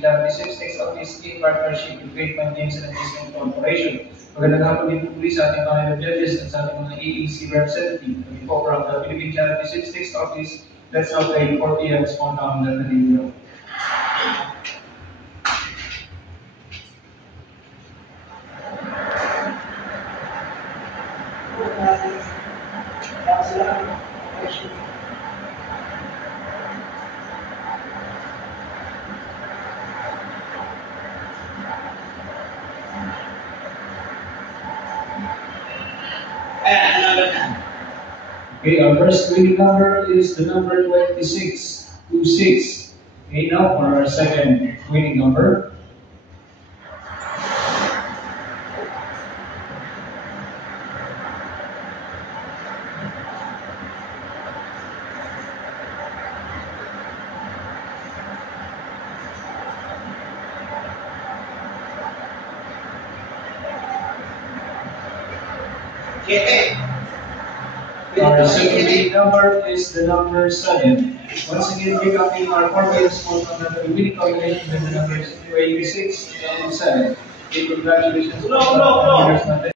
Services, next up is in partnership with Great Fund Games and Amusement Corporation. Magandang hapon din po muli sa ating panel of judges at sa ating mga AEC representative. Kami po from the Philippine Charity Statistics Office. Let's now play 4 p.m. Small Town Delta Radio. Okay, our first winning number is the number 26. Okay, now for our second winning number. Our second winning number is the number 7. Once again, pick up in our 4 p.m. Small Town Delta winning combination with the numbers 26 and 7. Okay, congratulations to all the winners natin.